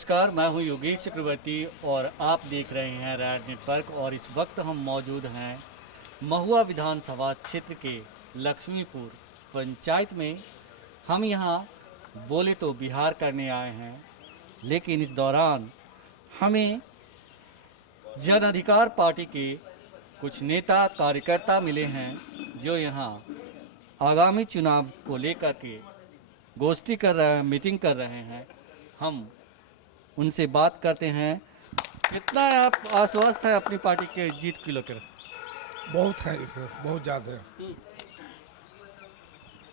नमस्कार, मैं हूं योगेश चक्रवर्ती और आप देख रहे हैं रैड नेटवर्क। और इस वक्त हम मौजूद हैं महुआ विधानसभा क्षेत्र के लक्ष्मीपुर पंचायत में। हम यहां बोले तो बिहार करने आए हैं, लेकिन इस दौरान हमें जन अधिकार पार्टी के कुछ नेता कार्यकर्ता मिले हैं जो यहां आगामी चुनाव को लेकर के गोष्ठी कर रहे हैं, मीटिंग कर रहे हैं। हम उनसे बात करते हैं। कितना आप आश्वस्त हैं अपनी पार्टी के जीत को लेकर? बहुत है, इसे बहुत ज़्यादा है।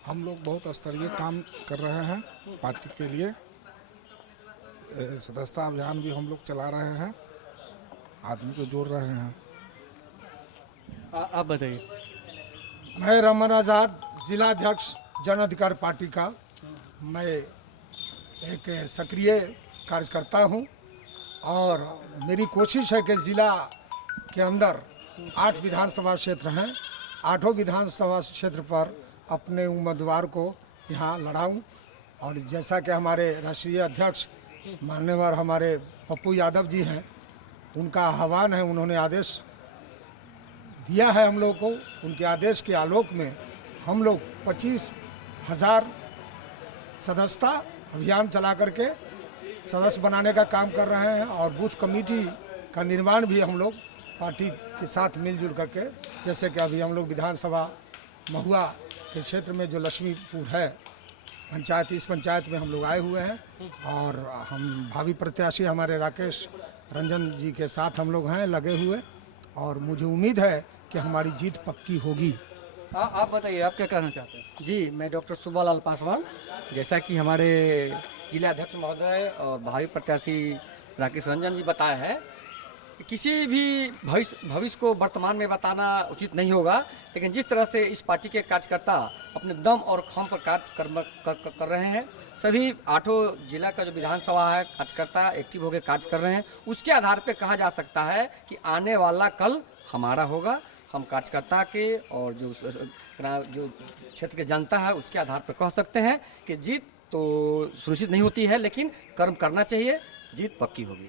हम लोग बहुत स्तरीय काम कर रहे हैं पार्टी के लिए। सदस्यता अभियान भी हम लोग चला रहे हैं, आदमी को जोड़ रहे हैं। आप बताइए। मैं रमन आज़ाद, जिला अध्यक्ष जन अधिकार पार्टी का। मैं एक सक्रिय कार्यकर्ता हूं और मेरी कोशिश है कि ज़िला के अंदर 8 विधानसभा क्षेत्र हैं, 8 विधानसभा क्षेत्र पर अपने उम्मीदवार को यहाँ लड़ाऊं। और जैसा कि हमारे राष्ट्रीय अध्यक्ष माननीय हमारे पप्पू यादव जी हैं, उनका आह्वान है, उन्होंने आदेश दिया है हम लोग को। उनके आदेश के आलोक में हम लोग 25,000 सदस्यता अभियान चला करके सदस्य बनाने का काम कर रहे हैं। और बूथ कमेटी का निर्माण भी हम लोग पार्टी के साथ मिलजुल करके, जैसे कि अभी हम लोग विधानसभा महुआ के क्षेत्र में जो लक्ष्मीपुर है पंचायत, इस पंचायत में हम लोग आए हुए हैं। और हम भावी प्रत्याशी हमारे राकेश रंजन जी के साथ हम लोग हैं लगे हुए। और मुझे उम्मीद है कि हमारी जीत पक्की होगी। आप बताइए, आप क्या कहना चाहते हैं? जी, मैं डॉक्टर सुब्बालाल पासवान। जैसा कि हमारे जिला अध्यक्ष महोदय और भावी प्रत्याशी राकेश रंजन जी बताया है कि किसी भी भविष्य को वर्तमान में बताना उचित नहीं होगा, लेकिन जिस तरह से इस पार्टी के कार्यकर्ता अपने दम और खम पर कार्य कर रहे हैं, सभी 8 जिला का जो विधानसभा है कार्यकर्ता एक्टिव होकर कार्य कर रहे हैं, उसके आधार पर कहा जा सकता है कि आने वाला कल हमारा होगा। हम कार्यकर्ता के और जो क्षेत्र की जनता है उसके आधार पर कह सकते हैं कि जीत तो सुनिश्चित नहीं होती है, लेकिन कर्म करना चाहिए, जीत पक्की होगी।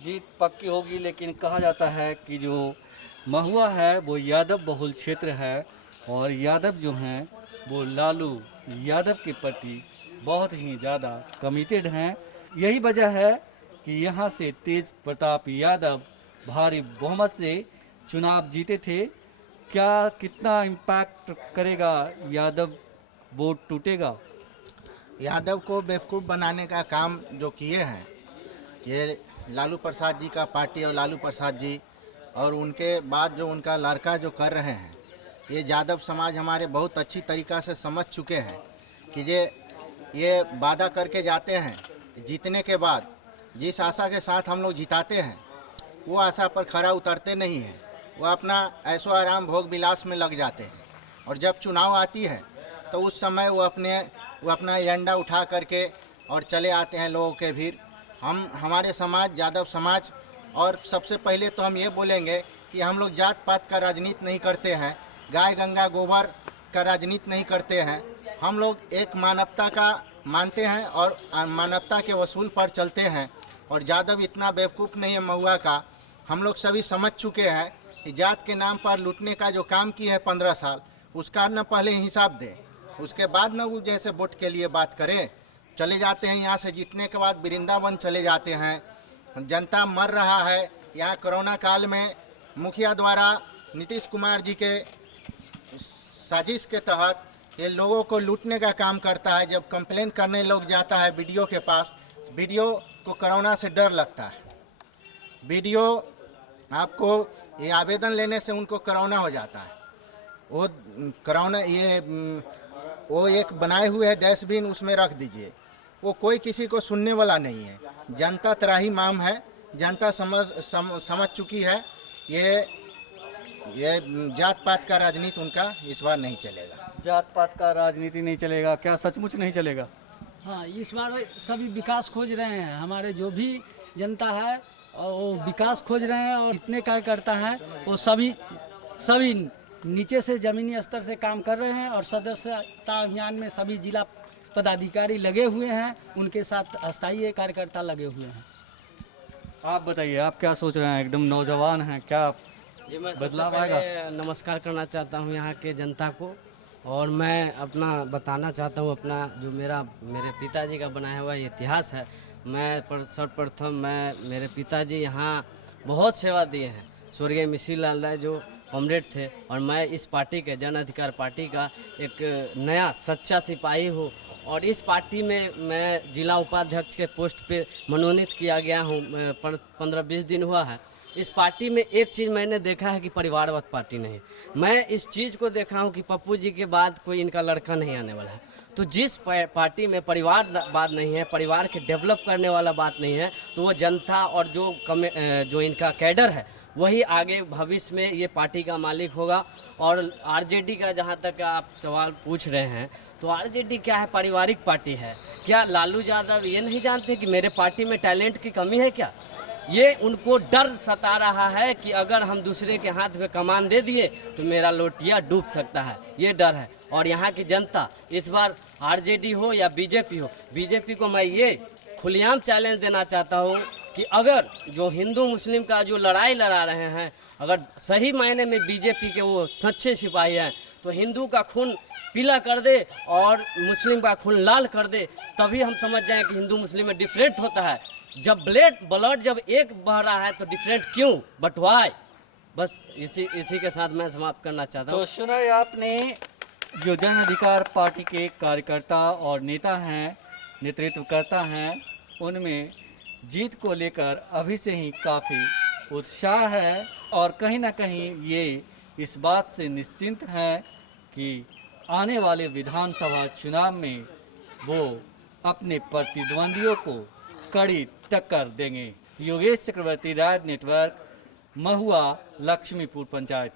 जीत पक्की होगी, लेकिन कहा जाता है कि जो महुआ है वो यादव बहुल क्षेत्र है और यादव जो हैं वो लालू यादव के प्रति बहुत ही ज़्यादा कमिटेड हैं। यही वजह है कि यहाँ से तेज प्रताप यादव भारी बहुमत से चुनाव जीते थे। क्या कितना इम्पैक्ट करेगा? यादव वोट टूटेगा? यादव को बेवकूफ़ बनाने का काम जो किए हैं ये लालू प्रसाद जी का पार्टी और लालू प्रसाद जी, और उनके बाद जो उनका लड़का जो कर रहे हैं, ये यादव समाज हमारे बहुत अच्छी तरीक़ा से समझ चुके हैं कि ये वादा करके जाते हैं, जीतने के बाद जिस आशा के साथ हम लोग जिताते हैं वो आशा पर खरा उतरते नहीं हैं। वो अपना ऐशो आराम भोग विलास में लग जाते हैं और जब चुनाव आती है तो उस समय वो अपना एजेंडा उठा करके और चले आते हैं लोगों के भीड़। हमारे समाज यादव समाज, और सबसे पहले तो हम ये बोलेंगे कि हम लोग जात पात का राजनीति नहीं करते हैं, गाय गंगा गोबर का राजनीति नहीं करते हैं। हम लोग एक मानवता का मानते हैं और मानवता के वसूल पर चलते हैं। और यादव इतना बेवकूफ़ नहीं है महुआ का, हम लोग सभी समझ चुके हैं कि जात के नाम पर लूटने का जो काम किया है 15 साल, उसका न पहले हिसाब दें, उसके बाद न वो जैसे वोट के लिए बात करें। चले जाते हैं यहाँ से जीतने के बाद वृंदावन चले जाते हैं। जनता मर रहा है। यहाँ कोरोना काल में मुखिया द्वारा नीतीश कुमार जी के साजिश के तहत ये लोगों को लूटने का काम करता है। जब कंप्लेन करने लोग जाता है बीडीओ के पास, बीडीओ को कोरोना से डर लगता है। बीडीओ आपको ये आवेदन लेने से उनको कोरोना हो जाता है। वो कोरोना वो एक बनाए हुए है डस्टबिन, उसमें रख दीजिए। वो कोई किसी को सुनने वाला नहीं है। जनता त्राही माम है, जनता समझ चुकी है। ये जात पात का राजनीति उनका इस बार नहीं चलेगा। जात पात का राजनीति नहीं चलेगा? क्या सचमुच नहीं चलेगा? हाँ, इस बार सभी विकास खोज रहे हैं। हमारे जो भी जनता है और वो विकास खोज रहे हैं, और जितने कार्यकर्ता हैं वो सभी नीचे से ज़मीनी स्तर से काम कर रहे हैं। और सदस्यता अभियान में सभी जिला पदाधिकारी लगे हुए हैं, उनके साथ अस्थायी कार्यकर्ता लगे हुए हैं। आप बताइए, आप क्या सोच रहे हैं? एकदम नौजवान हैं, क्या जी, मैं सबसे बदलाव आएगा? पहले नमस्कार करना चाहता हूँ यहाँ के जनता को, और मैं अपना बताना चाहता हूँ अपना जो मेरे पिताजी का बनाया हुआ इतिहास है। मैं सर्वप्रथम मेरे पिताजी यहाँ बहुत सेवा दिए हैं। स्वर्गीय मिसिर लाल राय जो कॉमरेड थे, और मैं इस पार्टी के जन अधिकार पार्टी का एक नया सच्चा सिपाही हूँ, और इस पार्टी में मैं जिला उपाध्यक्ष के पोस्ट पे मनोनीत किया गया हूँ। 15-20 दिन हुआ है। इस पार्टी में एक चीज़ मैंने देखा है कि परिवारवाद पार्टी नहीं। मैं इस चीज़ को देखा हूँ कि पप्पू जी के बाद कोई इनका लड़का नहीं आने वाला है। तो जिस पार्टी में परिवारवाद नहीं है, परिवार के डेवलप करने वाला बात नहीं है, तो वो जनता और जो इनका कैडर है वही आगे भविष्य में ये पार्टी का मालिक होगा। और आरजेडी का जहाँ तक आप सवाल पूछ रहे हैं, तो आरजेडी क्या है? पारिवारिक पार्टी है। क्या लालू यादव ये नहीं जानते कि मेरे पार्टी में टैलेंट की कमी है क्या? ये उनको डर सता रहा है कि अगर हम दूसरे के हाथ में कमान दे दिए तो मेरा लोटिया डूब सकता है, ये डर है। और यहाँ की जनता इस बार आरजेडी हो या बीजेपी हो, बीजेपी को मैं ये खुलेआम चैलेंज देना चाहता हूँ कि अगर जो हिंदू मुस्लिम का जो लड़ाई लड़ा रहे हैं, अगर सही मायने में बीजेपी के वो सच्चे सिपाही हैं, तो हिंदू का खून पीला कर दे और मुस्लिम का खून लाल कर दे, तभी हम समझ जाएं कि हिंदू मुस्लिम में डिफरेंट होता है। जब ब्लड जब एक बह रहा है तो डिफरेंट क्यों, बट व्हाई? बस इसी के साथ मैं समाप्त करना चाहता हूँ। तो सुना आपने जो जन अधिकार पार्टी के कार्यकर्ता और नेता हैं, नेतृत्वकर्ता हैं, उनमें जीत को लेकर अभी से ही काफ़ी उत्साह है, और कहीं ना कहीं ये इस बात से निश्चिंत हैं कि आने वाले विधानसभा चुनाव में वो अपने प्रतिद्वंदियों को कड़ी टक्कर देंगे। योगेश चक्रवर्ती, राज नेटवर्क, महुआ, लक्ष्मीपुर पंचायत।